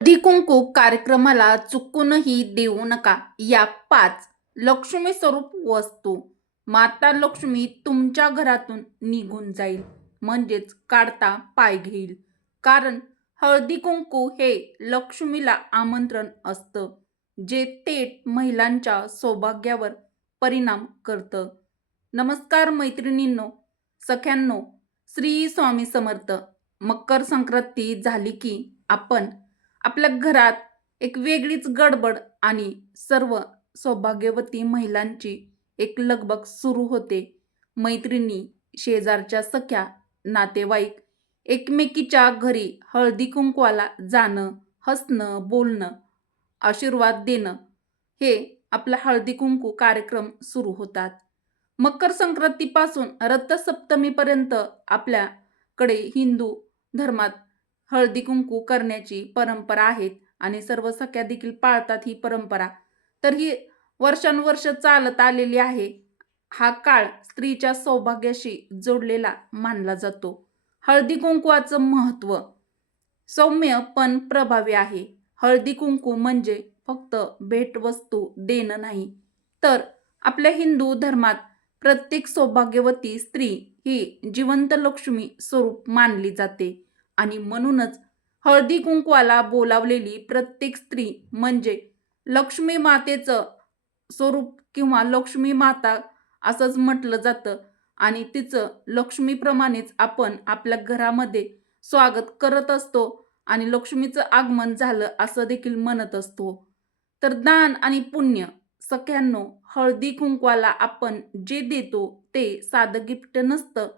हळदी कुंकू कार्यक्रमाला चुकूनही देऊ नका या 5 लक्ष्मी स्वरूप वस्तू. माता लक्ष्मी तुमच्या घरातून निघून जाईल, म्हणजेच काढता पाय घेईल. कारण हळदी कुंकू हे लक्ष्मीला आमंत्रण असतं, जे थेट महिलांच्या सौभाग्यावर परिणाम करतं. नमस्कार मैत्रिणींनो, सख्यांनो, श्री स्वामी समर्थ. मकर संक्रांती झाली की आपण आपल्या घरात एक वेगळीच गडबड आणि सर्व सौभाग्यवती महिलांची एक लगबग सुरू होते. मैत्रिणी, शेजारच्या सख्या, नातेवाईक एकमेकीच्या घरी हळदी कुंकवाला जाणं, हसणं, बोलणं, आशीर्वाद देणं, हे आपला हळदी कुंकू कार्यक्रम सुरू होतात. मकर संक्रांतीपासून रथसप्तमीपर्यंत आपल्याकडे हिंदू धर्मात हळदी कुंकू करण्याची परंपरा आहे आणि सर्व सख्या देखील पाळतात ही परंपरा. तर ही वर्षानुवर्ष चालत आलेली आहे. हा काळ स्त्रीच्या सौभाग्याशी जोडलेला मानला जातो. हळदी कुंकवाचं महत्त्व सौम्य पण प्रभावी आहे. हळदी कुंकू म्हणजे फक्त भेटवस्तू देणं नाही, तर आपल्या हिंदू धर्मात प्रत्येक सौभाग्यवती स्त्री ही जिवंत लक्ष्मी स्वरूप मानली जाते आणि म्हणूनच हळदी कुंकवाला बोलावलेली प्रत्येक स्त्री म्हणजे लक्ष्मी मातेचं स्वरूप किंवा लक्ष्मी माता असंच म्हटलं जातं आणि तिचं लक्ष्मीप्रमाणेच आपण आपल्या घरामध्ये स्वागत करत असतो आणि लक्ष्मीचं आगमन झालं असं देखील म्हणत असतो. तर दान आणि पुण्य सख्यांनो, हळदी कुंकवाला आपण जे देतो ते साधं गिफ्ट नसतं,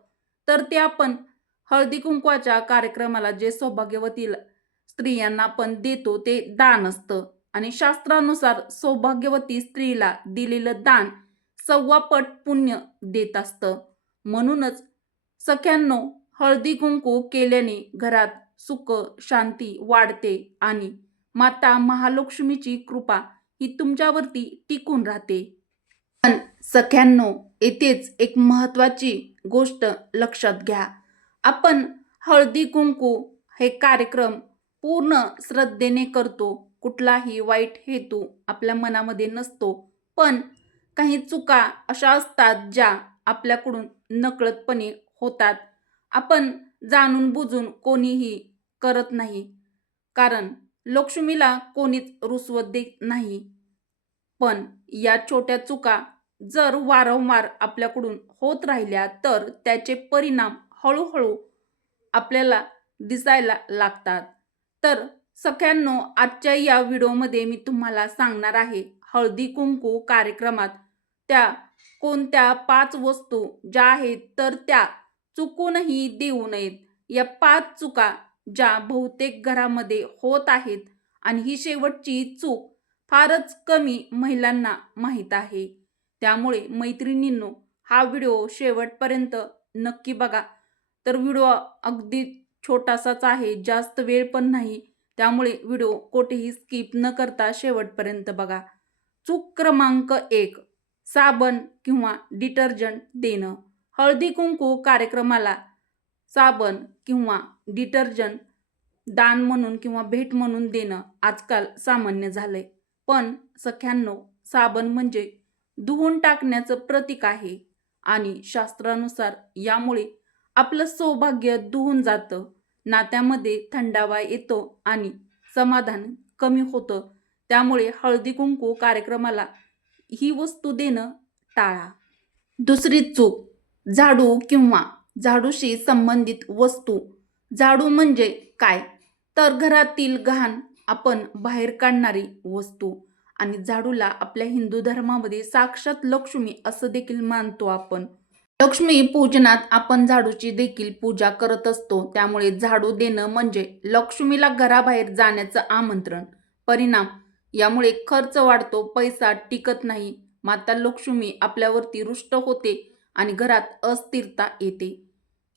तर ते आपण हळदी कुंकवाच्या कार्यक्रमाला जे सौभाग्यवती स्त्रियांना आपण देतो ते दान असतं आणि शास्त्रानुसार सौभाग्यवती स्त्रीला दिलेलं दान 1.25 पट पुण्य देत असतं. म्हणूनच सख्यांनो, हळदी कुंकू केल्याने घरात सुख शांती वाढते आणि माता महालक्ष्मीची कृपा ही तुमच्यावरती टिकून राहते. पण सख्यांनो, येथेच एक महत्त्वाची गोष्ट लक्षात घ्या. आपण हळदी कुंकू हे कार्यक्रम पूर्ण श्रद्धेने करतो. कुठलाही वाईट हेतू आपल्या मनामध्ये नसतो. पण काही चुका अशा असतात ज्या आपल्याकडून नकळतपणे होतात. आपण जाणून बुजून कोणीही करत नाही. कारण लक्ष्मीला कोणीच रुसवत देत नाही. पण या छोट्या चुका जर वारंवार आपल्याकडून होत राहिल्या तर त्याचे परिणाम हळूहळू आपल्याला दिसायला लागतात. तर सख्यांनो, आजच्या या व्हिडिओमध्ये मी तुम्हाला सांगणार आहे हळदी कुंकू कार्यक्रमात त्या कोणत्या 5 वस्तू ज्या आहेत तर त्या चुकूनही देऊ नयेत. या 5 चुका ज्या बहुतेक घरामध्ये होत आहेत आणि ही शेवटची चूक फारच कमी महिलांना माहीत आहे. त्यामुळे मैत्रिणींनो, हा व्हिडिओ शेवटपर्यंत नक्की बघा. तर व्हिडिओ अगदी छोटासाच आहे, जास्त वेळ पण नाही. त्यामुळे व्हिडिओ कोठेही स्किप न करता शेवटपर्यंत बघा. चूक क्रमांक 1, साबण किंवा डिटर्जंट देणं. हळदी कुंकू कार्यक्रमाला साबण किंवा डिटर्जंट दान म्हणून किंवा भेट म्हणून देणं आजकाल सामान्य झालंय. पण सख्यांनो, साबण म्हणजे धुवून टाकण्याचं प्रतीक आहे आणि शास्त्रानुसार यामुळे आपलं सौभाग्य धुवून जातं, नात्यामध्ये थंडावा येतो आणि समाधान कमी होतं. त्यामुळे हळदी कुंकू कार्यक्रमाला ही वस्तू देणं टाळा. दुसरी चूक, झाडू किंवा झाडूशी संबंधित वस्तू. झाडू म्हणजे काय? तर घरातील घाण आपण बाहेर काढणारी वस्तू आणि झाडूला आपल्या हिंदू धर्मामध्ये साक्षात लक्ष्मी असं देखील मानतो आपण. लक्ष्मी पूजनात आपण झाडूची देखील पूजा करत असतो. त्यामुळे झाडू देणं म्हणजे लक्ष्मीला घराबाहेर जाण्याचं आमंत्रण. परिणाम यामुळे खर्च वाढतो, पैसा टिकत नाही, माता लक्ष्मी आपल्यावरती रुष्ट होते आणि घरात अस्थिरता येते.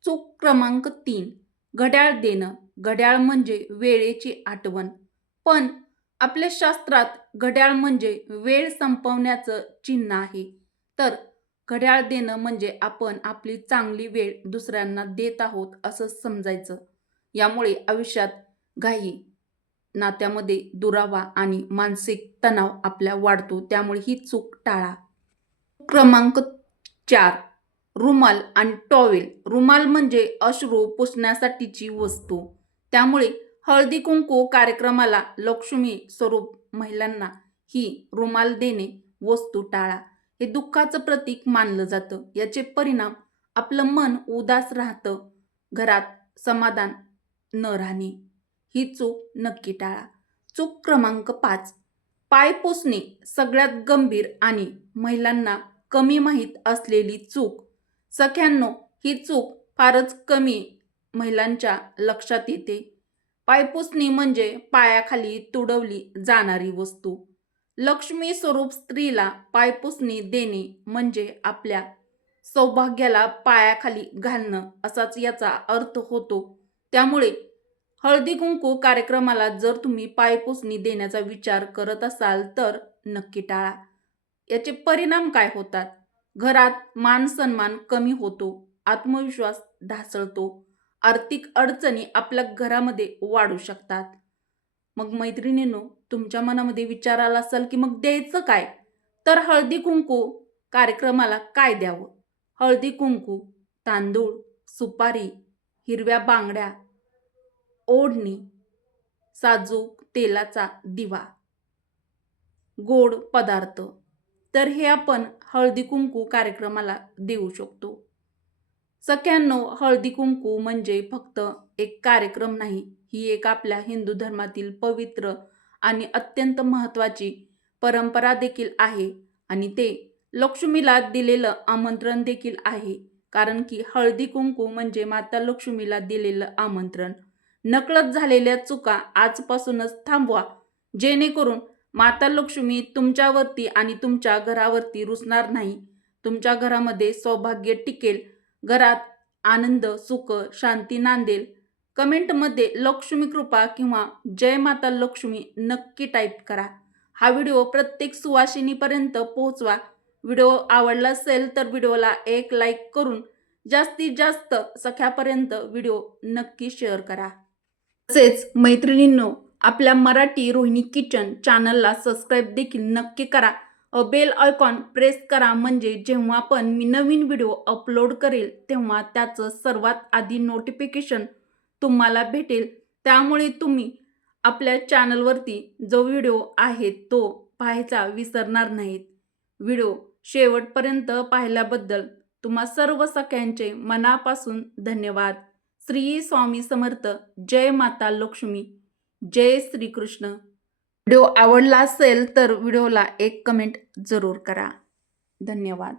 चूक क्रमांक 3, घड्याळ देणं. घड्याळ म्हणजे वेळेची आठवण. पण आपल्या शास्त्रात घड्याळ म्हणजे वेळ संपवण्याचं चिन्ह आहे. तर घड्याळ देणं म्हणजे आपण आपली चांगली वेळ दुसऱ्यांना देत आहोत असं समजायचं. यामुळे आयुष्यात घाई, नात्यामध्ये दुरावा आणि मानसिक तणाव आपल्या वाढतो, त्यामुळे ही चूक टाळा. क्रमांक 4, रुमाल आणि टॉवेल. रुमाल म्हणजे अश्रू पुसण्यासाठीची वस्तू. त्यामुळे हळदी कुंकू कार्यक्रमाला लक्ष्मी स्वरूप महिलांना ही रुमाल देणे वस्तू टाळा. हे दुःखाचं प्रतीक मानलं जातं. याचे परिणाम आपलं मन उदास राहतं, घरात समाधान न राहणे. ही चूक नक्की टाळा. चूक क्रमांक 5, पाय पुसणे. सगळ्यात गंभीर आणि महिलांना कमी माहीत असलेली चूक. सख्यांनो, ही चूक फारच कमी महिलांच्या लक्षात येते. पायपुसणी म्हणजे पायाखाली तुडवली जाणारी वस्तू. लक्ष्मी स्वरूप स्त्रीला पायपुसणी देणे म्हणजे आपल्या सौभाग्याला पायाखाली घालणं असाच याचा अर्थ होतो. त्यामुळे हळदी कुंकू कार्यक्रमाला जर तुम्ही पायपुसणी देण्याचा विचार करत असाल तर नक्की टाळा. याचे परिणाम काय होतात? घरात मान सन्मान कमी होतो, आत्मविश्वास ढासळतो, आर्थिक अडचणी आपल्या घरामध्ये वाढू शकतात. मग मैत्रिणींनो, तुमच्या मनामध्ये विचार आला असेल की मग द्यायचं काय? तर हळदी कुंकू कार्यक्रमाला काय द्यावं? हळदी कुंकू, तांदूळ, सुपारी, हिरव्या बांगड्या, ओढणी, साजूक तेलाचा दिवा, गोड पदार्थ. तर हे आपण हळदी कुंकू कार्यक्रमाला देऊ शकतो. सख्यांनो, हळदी कुंकू म्हणजे फक्त एक कार्यक्रम नाही, ही एक आपल्या हिंदू धर्मातील पवित्र आणि अत्यंत महत्त्वाची परंपरा देखील आहे आणि ते लक्ष्मीला दिलेलं आमंत्रण देखील आहे. कारण की हळदी कुंकू म्हणजे माता लक्ष्मीला दिलेलं आमंत्रण. नकळत झालेल्या चुका आजपासूनच थांबवा, जेणेकरून माता लक्ष्मी तुमच्यावरती आणि तुमच्या घरावरती रुसणार नाही. तुमच्या घरामध्ये सौभाग्य टिकेल, घरात आनंद, सुख, शांती नांदेल. कमेंटमध्ये लक्ष्मी कृपा किंवा जय माता लक्ष्मी नक्की टाईप करा. हा व्हिडिओ प्रत्येक सुवासिनीपर्यंत पोहोचवा. व्हिडिओ आवडला असेल तर व्हिडिओला एक लाईक करून जास्तीत जास्त सख्यापर्यंत व्हिडिओ नक्की शेअर करा. तसेच मैत्रिणींनो, आपल्या मराठी रोहिणी किचन चॅनलला सबस्क्राईब देखील नक्की करा. बेल आयकॉन प्रेस करा, म्हणजे जेव्हा पण मी नवीन व्हिडिओ अपलोड करेल तेव्हा त्याचं सर्वात आधी नोटिफिकेशन तुम्हाला भेटेल. त्यामुळे तुम्ही आपल्या चॅनलवरती जो व्हिडिओ आहे तो पाहायचा विसरणार नाहीत. व्हिडिओ शेवटपर्यंत पाहिल्याबद्दल तुम्हा सर्व सख्यांचे मनापासून धन्यवाद. श्री स्वामी समर्थ. जय माता लक्ष्मी. जय श्रीकृष्ण. व्हिडिओ आवडला असेल तर व्हिडिओला एक कमेंट जरूर करा. धन्यवाद.